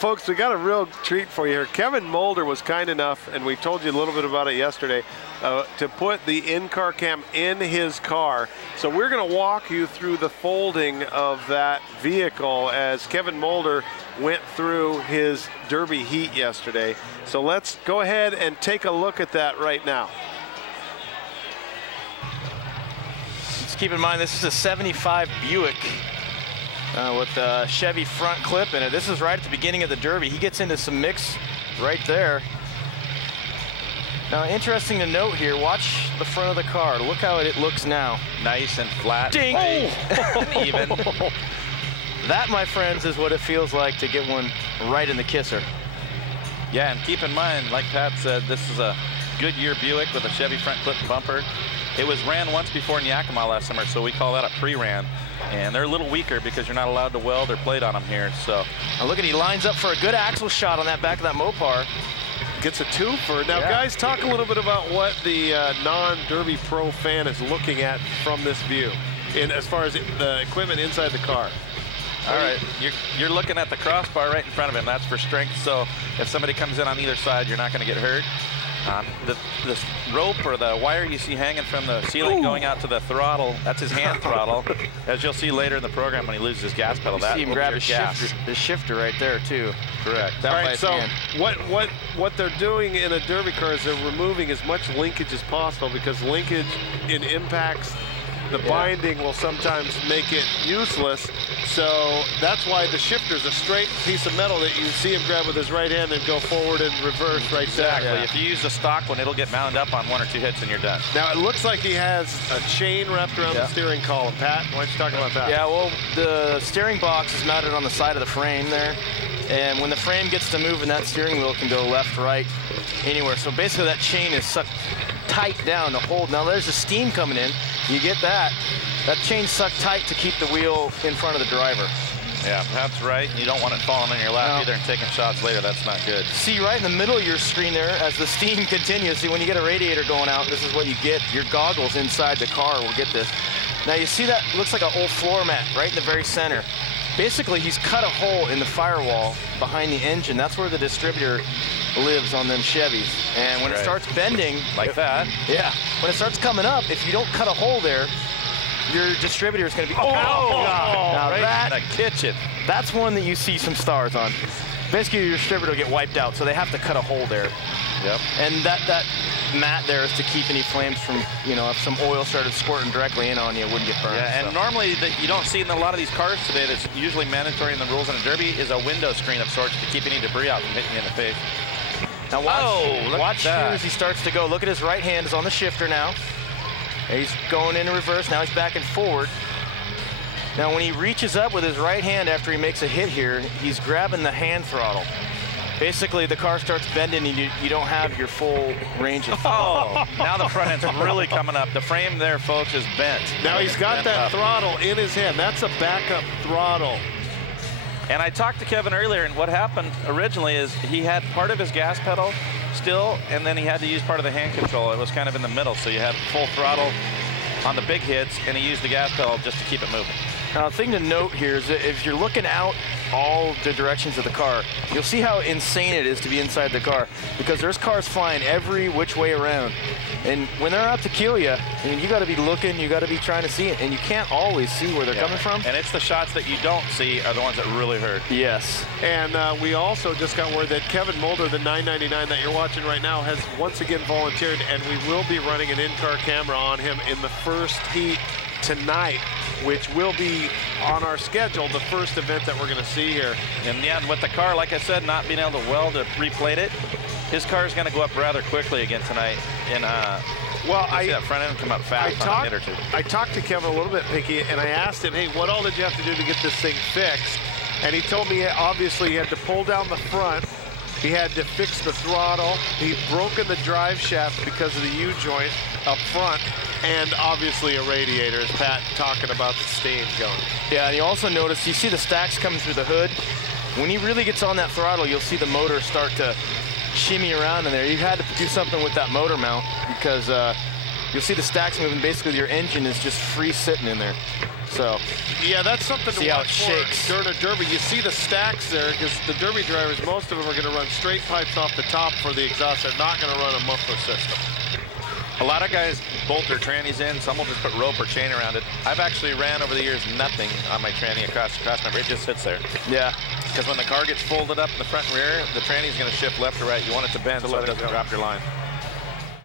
folks, we got a real treat for you here. Kevin Mulder was kind enough, and we told you a little bit about it yesterday, to put the in-car cam in his car. So we're going to walk you through the folding of that vehicle as Kevin Mulder went through his Derby heat yesterday. So let's go ahead and take a look at that right now. Just keep in mind, this is a 75 Buick. With the Chevy front clip in it. This is right at the beginning of the Derby. He gets into some mix right there. Now, interesting to note here, watch the front of the car. Look how it looks now. Nice and flat. Ding! And even. That, my friends, is what it feels like to get one right in the kisser. Yeah, and keep in mind, like Pat said, this is a Goodyear Buick with a Chevy front clip bumper. It was ran once before in Yakima last summer, so we call that a pre-ran. And they're a little weaker because you're not allowed to weld or plate on them here. So now look at, he lines up for a good axle shot on that back of that Mopar. Gets a twofer. Now, guys, talk a little bit about what the non-Derby Pro fan is looking at from this view, as far as the equipment inside the car. All right, you're looking at the crossbar right in front of him. That's for strength. So if somebody comes in on either side, you're not going to get hurt. The rope or the wire you see hanging from the ceiling going out to the throttle, that's his hand throttle. As you'll see later in the program when he loses his gas pedal, that see him grab his shifter right there too. Correct. All right, so what they're doing in a Derby car is they're removing as much linkage as possible, because linkage in impacts, the binding will sometimes make it useless. So that's why the shifter is a straight piece of metal that you see him grab with his right hand and go forward and reverse right there. Exactly. If you use the stock one, it'll get mounted up on 1 or 2 hits and you're done. Now, it looks like he has a chain wrapped around the steering column. Pat, why don't you talk about that? Yeah, well, the steering box is mounted on the side of the frame there. And when the frame gets to move, and that steering wheel can go left, right, anywhere. So basically that chain is sucked tight down to hold. Now there's the steam coming in. You get that. That chain's sucked tight to keep the wheel in front of the driver. Yeah, that's right. You don't want it falling in your lap either and taking shots later. That's not good. See right in the middle of your screen there, as the steam continues, see when you get a radiator going out, this is what you get. Your goggles inside the car will get this. Now you see that looks like an old floor mat right in the very center. Basically, he's cut a hole in the firewall behind the engine. That's where the distributor lives on them Chevys. And when it starts bending like that, when it starts coming up, if you don't cut a hole there, your distributor is going to be, God. Now right in the kitchen. That's one that you see some stars on. Basically, your distributor will get wiped out, so they have to cut a hole there. Yep. And that mat there is to keep any flames from, if some oil started squirting directly in on you, it wouldn't get burned. Yeah, and normally that you don't see in a lot of these cars today, that's usually mandatory in the rules in a Derby, is a window screen of sorts to keep any debris out from hitting you in the face. Now watch here as he starts to go. Look at his right hand is on the shifter now. He's going into reverse. Now he's back and forward. Now when he reaches up with his right hand after he makes a hit here, he's grabbing the hand throttle. Basically, the car starts bending and you don't have your full range of now the front end's really coming up. The frame there, folks, is bent. Now he's got that throttle in his hand. That's a backup throttle. And I talked to Kevin earlier, and what happened originally is he had part of his gas pedal still, and then he had to use part of the hand control. It was kind of in the middle, so you had full throttle on the big hits, and he used the gas pedal just to keep it moving. Now, the thing to note here is that if you're looking out all the directions of the car, you'll see how insane it is to be inside the car, because there's cars flying every which way around. And when they're out to kill you, you got to be looking, you got to be trying to see it, and you can't always see where they're coming from. And it's the shots that you don't see are the ones that really hurt. Yes. And we also just got word that Kevin Mulder, the 999 that you're watching right now, has once again volunteered, and we will be running an in-car camera on him in the first heat tonight, which will be on our schedule, the first event that we're going to see here. And with the car, like I said, not being able to weld or replate it, his car is going to go up rather quickly again tonight. And I see that front end come up fast on a hit or two. I talked to Kevin a little bit, Pinky, and I asked him, hey, what all did you have to do to get this thing fixed? And he told me, obviously, he had to pull down the front. He had to fix the throttle. He'd broken the drive shaft because of the U-joint up front, and obviously a radiator, as Pat talking about the steam going. Yeah, and you also notice, you see the stacks coming through the hood. When he really gets on that throttle, you'll see the motor start to shimmy around in there. You had to do something with that motor mount, because you'll see the stacks moving. Basically, your engine is just free sitting in there. So yeah, that's something see to how watch it for shakes. during a derby. You see the stacks there because the derby drivers, most of them are going to run straight pipes off the top for the exhaust. They're not going to run a muffler system. A lot of guys bolt their trannies in. Some will just put rope or chain around it. I've actually ran over the years nothing on my tranny across the cross member. It just sits there. Yeah. Because when the car gets folded up in the front and rear, the tranny's going to shift left or right. You want it to bend so it doesn't drop your line.